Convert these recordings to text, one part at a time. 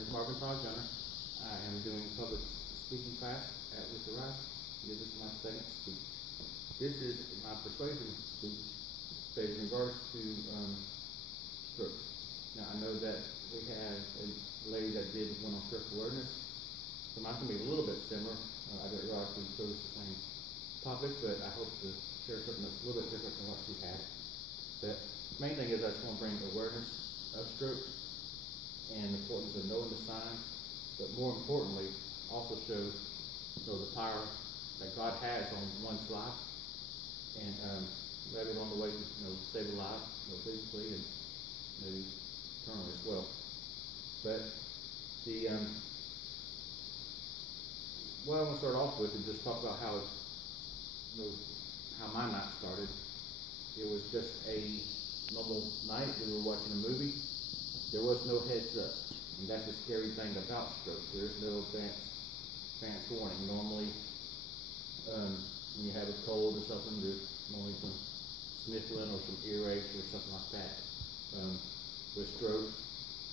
is Marvin Todd-Gunner. I am doing public speaking class at Luther Rice. This is my second speech. This is my persuasive speech based in regards to stroke. Now I know that we have a lady that did one on stroke awareness, so mine's going to be a little bit similar. I didn't realize we chose the same topic, but I hope to share something that's a little bit different than what she had. The main thing is I just want to bring awareness of stroke and the importance of knowing the signs, but more importantly, also show the power that God has on one's life, and maybe along the way, save a life, physically and maybe eternally as well. But the what I want to start off with is just talk about how my night started. It was just a normal night. We were watching a movie. There was no heads up, and that's the scary thing about stroke. There's no advance warning. Normally, when you have a cold or something, there's normally some sniffling or some earaches or something like that. With stroke,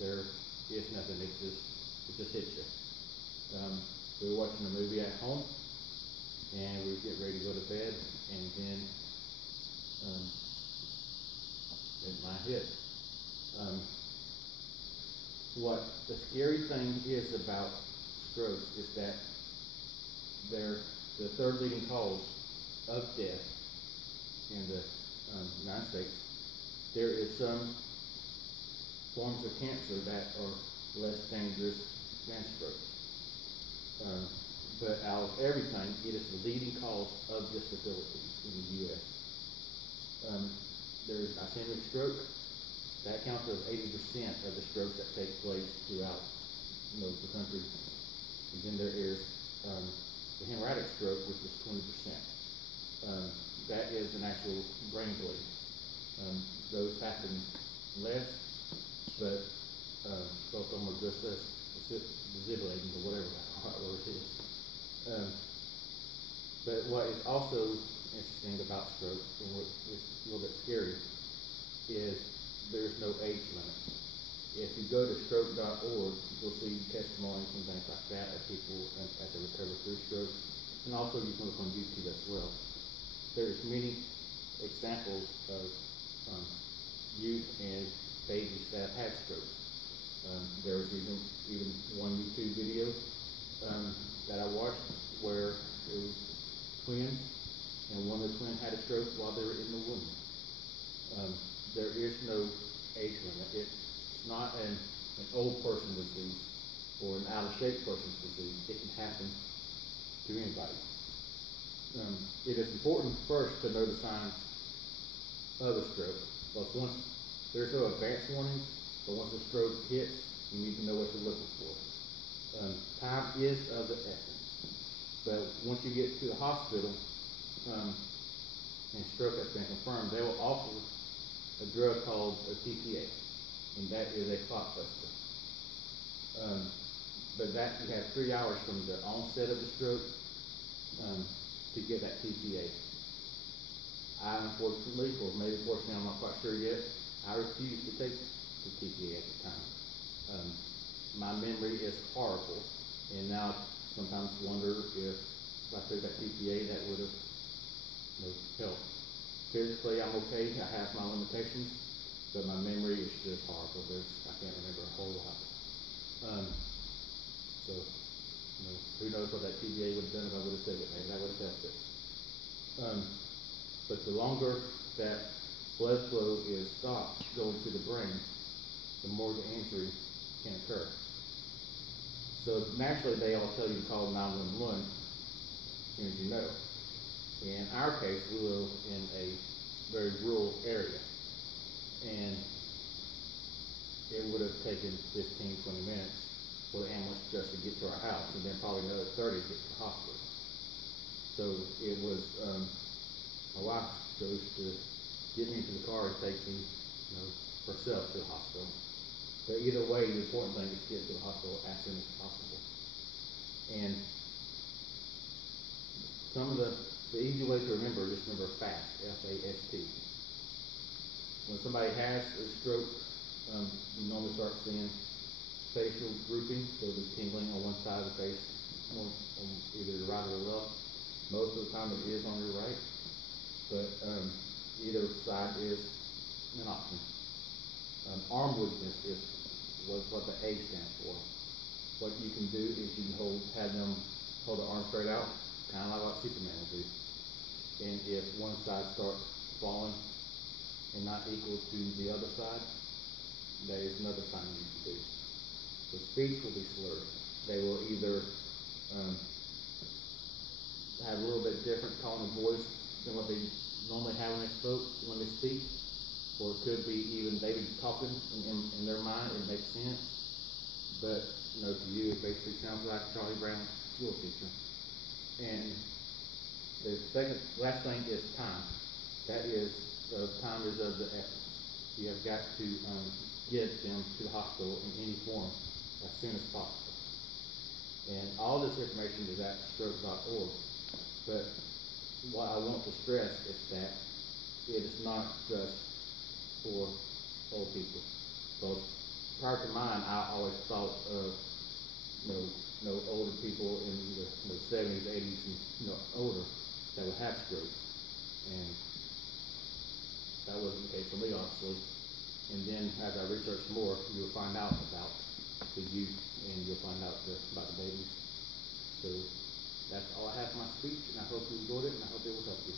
there is nothing. It just hits you. We were watching a movie at home, and we were getting ready to go to bed, and then mine hit. What the scary thing is about strokes is that they're the third leading cause of death in the United States. There is some forms of cancer that are less dangerous than stroke. But out of everything, it is the leading cause of disabilities in the U.S. There's ischemic stroke. That accounts for 80% of the strokes that take place throughout the country. And then there is the hemorrhagic stroke, which is 20%. That is an actual brain bleed. Those happen less, but both of them are just as defibrillating or whatever that word is. But what is also interesting about stroke, and what is a little bit scary, is there's no age limit. If you go to stroke.org, you'll see testimonies and things like that of people as they recover through stroke. And also you can look on YouTube as well. There's many examples of youth and babies that have had stroke. There was even one YouTube video that I watched where it was twins, and one of the twins had a stroke while they were in the womb. There is no age limit. It's not an old person disease or an out-of-shape person's disease. It can happen to anybody. It is important first to know the signs of a stroke. But once there's no advance warnings, but once a stroke hits, you need to know what you're looking for. Time is of the essence. But once you get to the hospital and stroke has been confirmed, they will offer a drug called a TPA, and that is a clot buster. But that you have 3 hours from the onset of the stroke to get that TPA. I unfortunately, or maybe fortunately, I'm not quite sure yet, I refused to take the TPA at the time. My memory is horrible, and now I sometimes wonder if I took that TPA that would have helped. Physically, I'm okay. I have my limitations, but my memory is just horrible. I can't remember a whole lot. So, who knows what that TBA would have done if I would have taken it. Maybe that would have helped it. But the longer that blood flow is stopped going to the brain, the more the injury can occur. So naturally, they all tell you to call 911 as soon as you know. In our case, we live in a very rural area, and it would have taken 15, 20 minutes for the ambulance just to get to our house, and then probably another 30 to get to the hospital. So it was, my wife chose to get me into the car and take me, herself to the hospital. But either way, the important thing is to get to the hospital as soon as possible. And some of the easy way to remember, just remember FAST, F-A-S-T. When somebody has a stroke, you normally start seeing facial grouping, so the tingling on one side of the face, on either the right or the left. Most of the time it is on your right, but either side is an option. Arm weakness is what the A stands for. What you can do is you can have them hold the arm straight out, kind of like what Superman will do. And if one side starts falling and not equal to the other side, that is another sign you can do. The speech will be slurred. They will either have a little bit different tone of voice than what they normally have when they speak, or it could be even they be talking in their mind, it makes sense, but to you it basically sounds like Charlie Brown school teacher. And the last thing is time. That is, time is of the essence. You have got to get them to the hospital in any form as soon as possible. And all this information is at stroke.org. But what I want to stress is that it is not just for old people. So prior to mine, I always thought of older people in the 70s, 80s, and older that would have stroke, and that wasn't the case for me, obviously. And then as I researched more, you'll find out about the youth, and you'll find out about the babies. So that's all I have for my speech, and I hope you enjoyed it, and I hope it will help you.